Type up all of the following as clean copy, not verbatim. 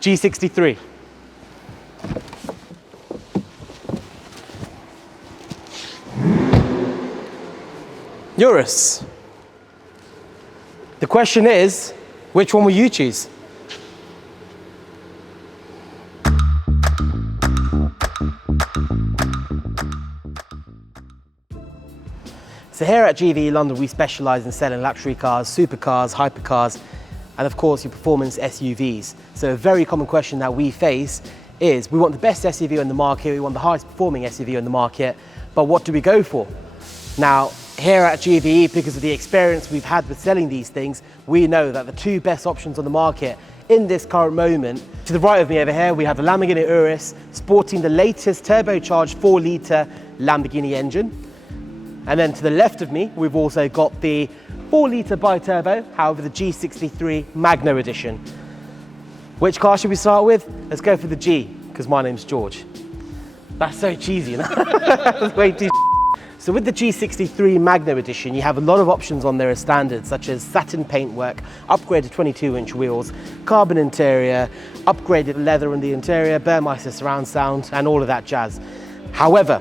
G63. Urus. The question is, which one will you choose? So here at GVE London, we specialise in selling luxury cars, supercars, hypercars, and of course your performance SUVs. So a very common question that we face is, we want the best SUV on the market, we want the highest performing SUV on the market, but what do we go for? Now, here at GVE, because of the experience we've had with selling these things, we know that the two best options on the market in this current moment, to the right of me over here, we have the Lamborghini Urus, sporting the latest turbocharged 4-litre Lamborghini engine. And then to the left of me, we've also got the 4-litre bi-turbo, however the G63 Magno edition. Which car should we start with? Let's go for the G, because my name's George. That's so cheesy, you know? That's way too. So with the G63 Magno edition, you have a lot of options on there as standard, such as satin paintwork, upgraded 22-inch wheels, carbon interior, upgraded leather in the interior, Burmeister surround sound, and all of that jazz. However,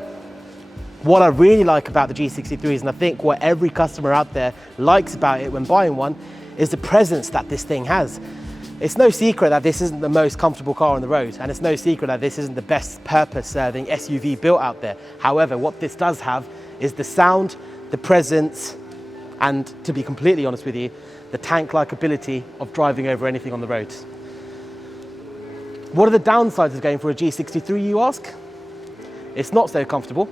what I really like about the G63s, and I think what every customer out there likes about it when buying one, is the presence that this thing has. It's no secret that this isn't the most comfortable car on the road, and it's no secret that this isn't the best purpose-serving SUV built out there. However, what this does have is the sound, the presence, and to be completely honest with you, the tank-like ability of driving over anything on the road. What are the downsides of going for a G63, you ask? It's not so comfortable.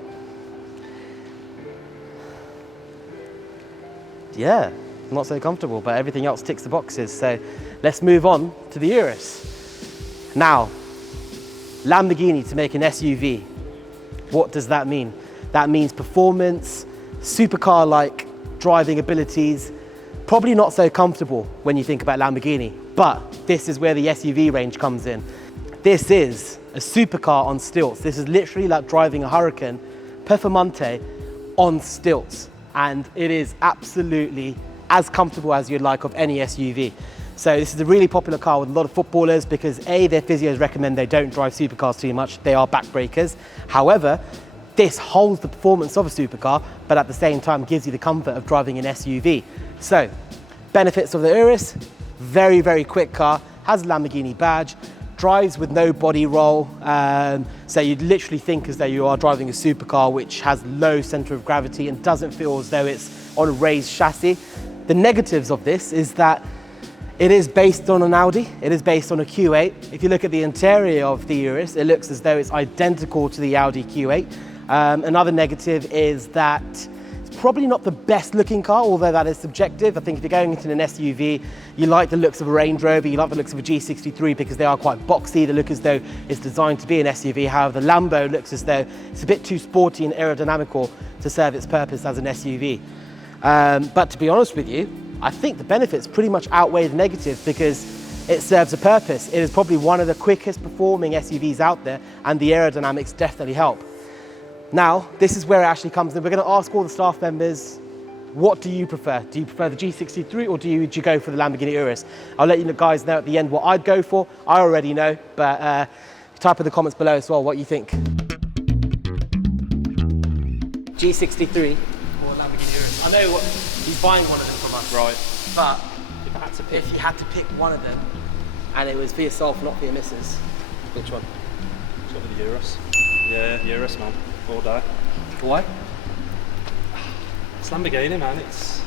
Yeah, not so comfortable, but everything else ticks the boxes. So let's move on to the Urus. Now, Lamborghini to make an SUV. What does that mean? That means performance, supercar-like driving abilities, probably not so comfortable when you think about Lamborghini, but this is where the SUV range comes in. This is a supercar on stilts. This is literally like driving a Hurricane Performante on stilts. And it is absolutely as comfortable as you'd like of any SUV. So this is a really popular car with a lot of footballers because A, their physios recommend they don't drive supercars too much, they are backbreakers. However, this holds the performance of a supercar, but at the same time gives you the comfort of driving an SUV. So, benefits of the Urus, very, very quick car, has a Lamborghini badge, drives with no body roll, so you'd literally think as though you are driving a supercar which has low center of gravity and doesn't feel as though it's on a raised chassis. The negatives of this is that it is based on an Audi, it is based on a Q8. If you look at the interior of the Urus, it looks as though it's identical to the Audi Q8. Another negative is that it's probably not the best looking car, although that is subjective. I think if you're going into an SUV, you like the looks of a Range Rover, you like the looks of a G63 because they are quite boxy, they look as though it's designed to be an SUV. However, the Lambo looks as though it's a bit too sporty and aerodynamical to serve its purpose as an SUV. But to be honest with you, I think the benefits pretty much outweigh the negatives because it serves a purpose. It is probably one of the quickest performing SUVs out there, and the aerodynamics definitely help. Now, this is where it actually comes in. We're going to ask all the staff members, what do you prefer? Do you prefer the G63 or do you go for the Lamborghini Urus? I'll let you guys know at the end what I'd go for. I already know, but type in the comments below as well what you think. G63 or Lamborghini Urus? I know he's buying one of them from us. Right. But if you had to pick one of them, and it was for yourself, not for your missus, which one? It's got to be the Urus. Yeah, Urus, man. All day. Why? It's Lamborghini, man. It's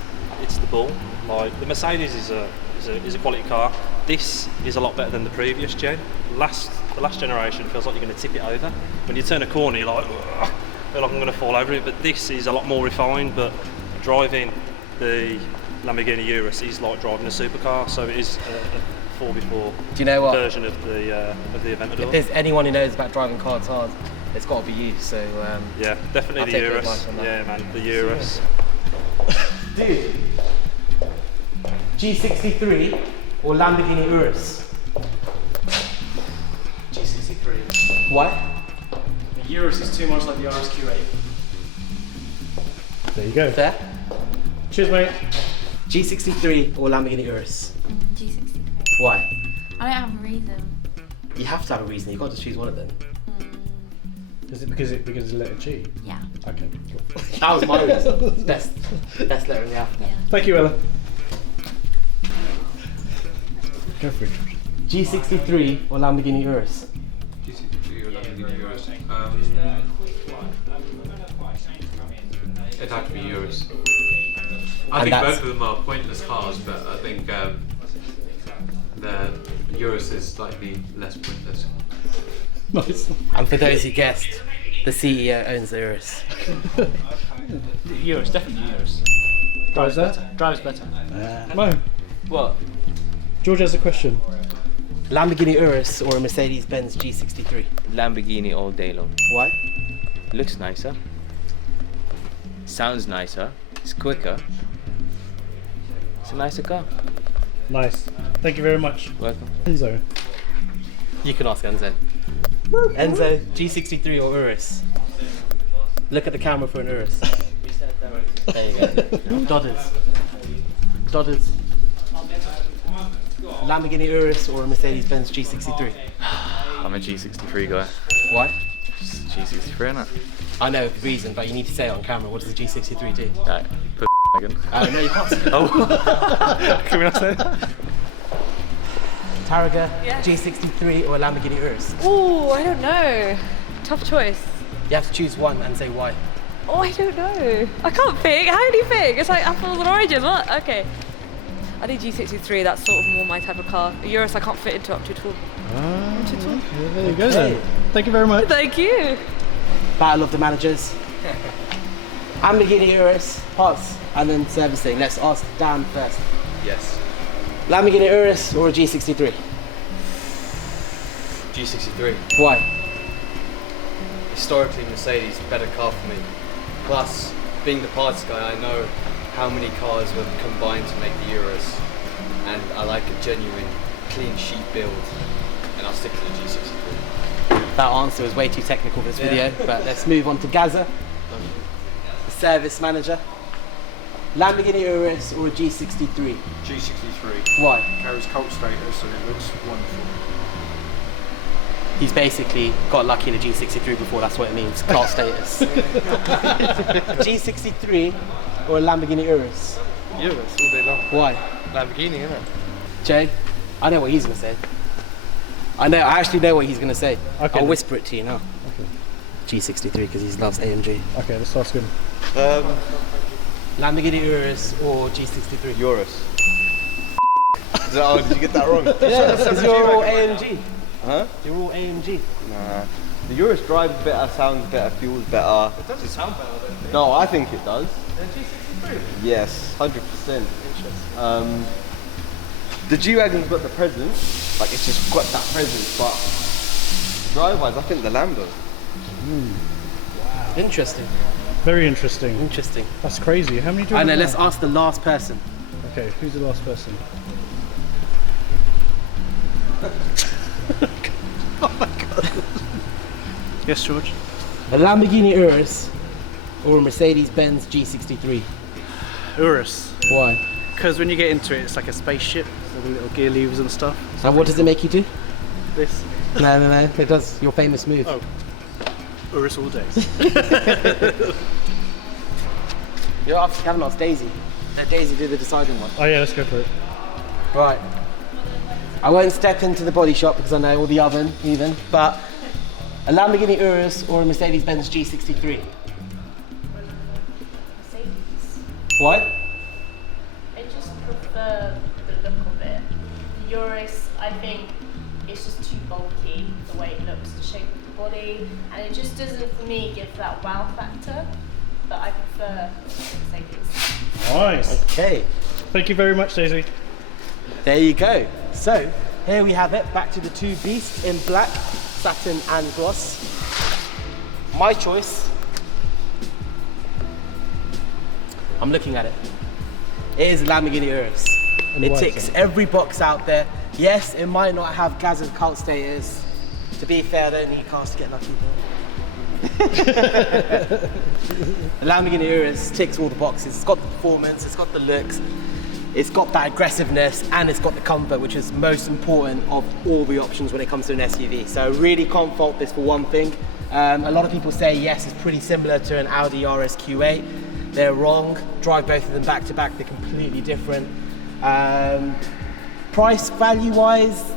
the bull. Like the Mercedes is a quality car. This is a lot better than the previous gen. The last generation feels like you're going to tip it over. When you turn a corner, you're like, I feel like I'm going to fall over it. But this is a lot more refined. But driving the Lamborghini Urus is like driving a supercar. So it is a 4x4 version of the Aventador. If there's anyone who knows about driving cars hard, it's got to be you. So yeah, definitely the Urus. Yeah, man, the Urus. Dude, G63 or Lamborghini Urus? G63. Why? The Urus is too much like the Urus Q8. There you go. Fair. Cheers, mate. G63 or Lamborghini Urus? G63. Why? I don't have a reason. You have to have a reason. You can't just choose one of them. Is it because it's letter G? Yeah. Okay. Cool. That was my reason. Best letter in the alphabet. Yeah. Thank you, Ella. Go for it. G63 or Lamborghini Urus? G63 or Lamborghini Urus. It'd have to be Urus. I think both of them are pointless cars, but I think the Urus is slightly less pointless. Nice. And for those who guessed, the CEO owns the Urus. Urus, definitely Urus. Drives that? Drives better. No. What? George has a question. Lamborghini Urus or a Mercedes Benz G63? Lamborghini all day long. Why? Looks nicer. Sounds nicer. It's quicker. It's a nicer car. Nice. Thank you very much. Welcome. Enzo. You can ask Enzo. Enzo, G63 or Urus? Look at the camera for an Urus. There you go. Dodders. Lamborghini Urus or a Mercedes Benz G63? I'm a G63 guy. Why? Just G63 innit? I know the reason, but you need to say it on camera. What does the G63 do? Right, put again. Oh, no, you can't say it. Oh, can we not say that? Tarraga, Yeah. G63 or a Lamborghini Urus? Ooh, I don't know. Tough choice. You have to choose one and say why. Oh, I don't know. I can't think. How do you think? It's like apples and oranges. What? Okay. I think G63. That's sort of more my type of car. A Urus, I can't fit into up to at all. Yeah, there you go then. Thank you very much. Thank you. Battle of the managers. Lamborghini Urus, parts and then servicing. Let's ask Dan first. Yes. Lamborghini Urus or a G63? G63. Why? Historically, Mercedes, better car for me. Plus, being the parts guy, I know how many cars were combined to make the Urus, and I like a genuine, clean sheet build, and I'll stick to the G63. That answer was way too technical for this video, but let's move on to Gaza, the service manager. Lamborghini Urus or a G63? G63. Why? Carries cult status and it looks wonderful. He's basically got lucky in a G63 before, that's what it means, class status. G63 or a Lamborghini Urus? Urus, all day long. Why? Lamborghini, innit? Jay, I know what he's going to say. I actually know what he's going to say. Okay. I'll whisper it to you now. Okay. G63 because he loves AMG. Okay, let's ask him. Lamborghini Urus or G63? Urus. Did you get that wrong? Yeah, because you're all AMG. Huh? You're all AMG. Nah. The Urus drives better, sounds better, fuels better. It doesn't sound better than No, I think it does. G63. Yes, 100%. Interesting. The G-Wagon's got the presence, like it's just got that presence, but drive-wise, I think the Lambo. Interesting. Very interesting. Interesting. That's crazy. How many do I we know, have let's now? ask the last person. Okay, who's the last person? Oh my god. Yes, George. A Lamborghini Urus or a Mercedes Benz G63? Urus. Why? Because when you get into it, it's like a spaceship with the little gear levers and stuff. And what does it make you do? This. No. It does your famous move. Oh. Urus all day. You're after Camelot's Daisy. Let Daisy do the deciding one. Oh yeah, let's go for it. Right. I won't step into the body shop because I know, or the oven even, but a Lamborghini Urus or a Mercedes Benz G63? Mercedes. Why? I just prefer the look of it. The Urus, I think, it's just too bulky, the way it looks, the shape of the body, and it just doesn't, for me, give that wow factor. But I prefer Mercedes. Nice. Okay. Thank you very much, Daisy. There you go. So, here we have it, back to the two beasts in black, satin and gloss. My choice, I'm looking at it. It is a Lamborghini Urus. And It why ticks so? every box out there. Yes, it might not have Gaz's cult status. To be fair, I don't need cars to get lucky. The Lamborghini Urus ticks all the boxes. It's got the performance, it's got the looks. It's got that aggressiveness and it's got the comfort, which is most important of all the options when it comes to an SUV. So I really can't fault this for one thing. A lot of people say yes, it's pretty similar to an Audi RS Q8. They're wrong. Drive both of them back to back, they're completely different. Price value wise,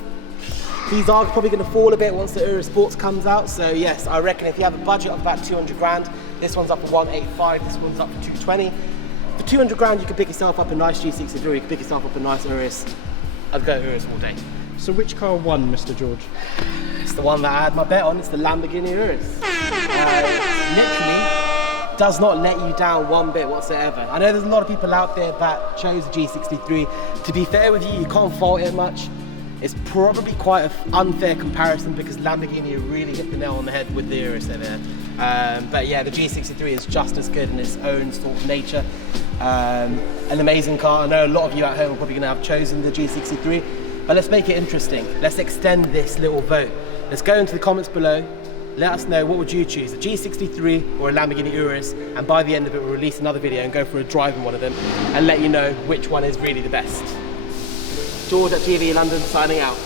these are probably going to fall a bit once the Urus Sports comes out. So yes, I reckon if you have a budget of about 200 grand, this one's up for 185, this one's up for 220. For 200 grand, you can pick yourself up a nice G63, you can pick yourself up a nice Urus. I'd go Urus all day. So which car won, Mr. George? It's the one that I had my bet on, it's the Lamborghini Urus. Literally does not let you down one bit whatsoever. I know there's a lot of people out there that chose the G63. To be fair with you, you can't fault it much. It's probably quite an unfair comparison because Lamborghini really hit the nail on the head with the Urus in there. But yeah, the G63 is just as good in its own sort of nature. An amazing car. I know a lot of you at home are probably going to have chosen the G63, but let's make it interesting. Let's extend this little vote. Let's go into the comments below. Let us know, what would you choose, a G63 or a Lamborghini Urus? And by the end of it, we'll release another video and go for a drive in one of them and let you know which one is really the best. George at GVE London signing out.